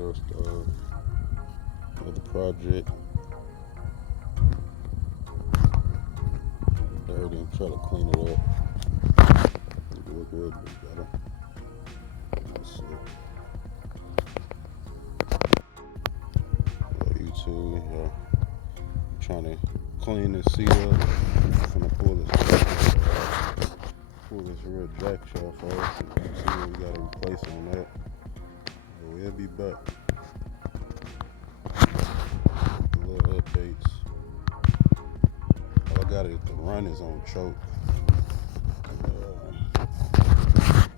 else of the project. Dirty and try to clean it up. Look a little bit better. Let's see. You too, trying to clean this seat up. I'm gonna pull this real jack shaft off and see what we gotta replace on that. We'll be back. Little updates. All I got is the run is on choke.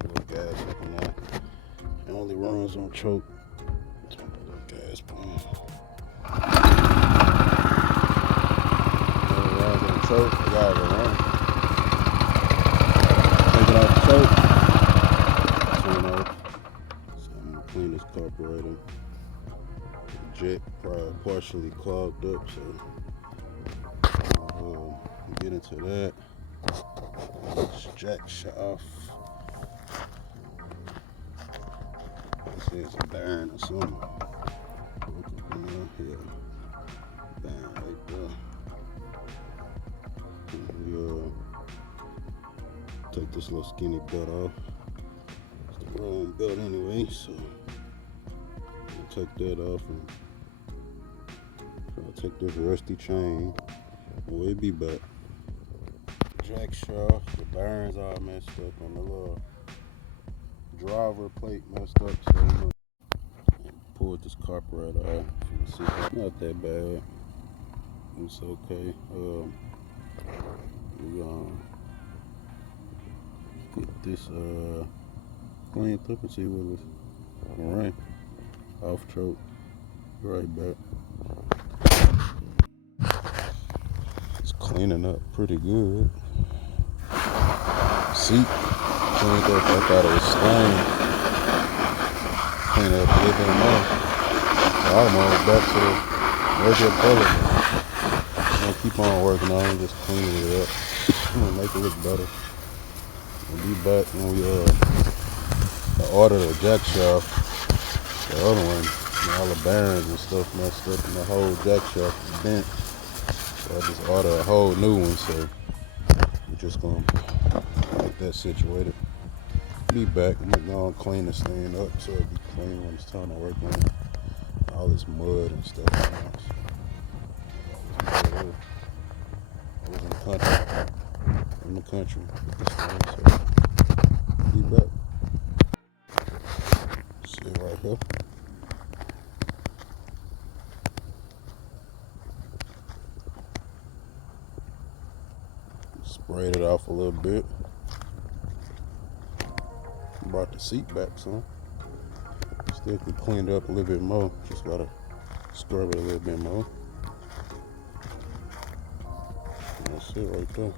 Little gas up in there. It only runs on choke. Little gas pump. Choke, I got it run. Take it off the choke. Turn off. So I'm gonna clean this carburetor. The jet partially clogged up, so get into that. This jack shaft. This is a bearing or something. Here. Bearing right there. Take this little skinny belt off. It's the wrong belt anyway, so I'll take that off and I'll take this rusty chain. We'll be back. Jack shaft, the bearings all messed up, and the little driver plate messed up, so pulled this carburetor out. See, it's not that bad. It's okay. We're gonna get this cleaned up and see what it's rain off choke. Right back. It's cleaning up pretty good. Seat cleaned up. I thought it was stained. Clean it up a little bit more. I'm almost back to the regular color. I'll keep on working on it, just cleaning it up. I'm gonna make it look better. We'll be back when we order the jack shaft. The other one, all the bearings and stuff messed up, and the whole jack shaft is bent. So I just ordered a whole new one. So we're just gonna get that situated. Be back. I'm gonna go and clean this thing up so it'll be clean when it's time to work on it. All this mud and stuff. I was in the country with this thing, so be back. See it right here. Sprayed it off a little bit. Brought the seat back some. Still could clean it up a little bit more. Just gotta scrub it a little bit more. And that's it right there.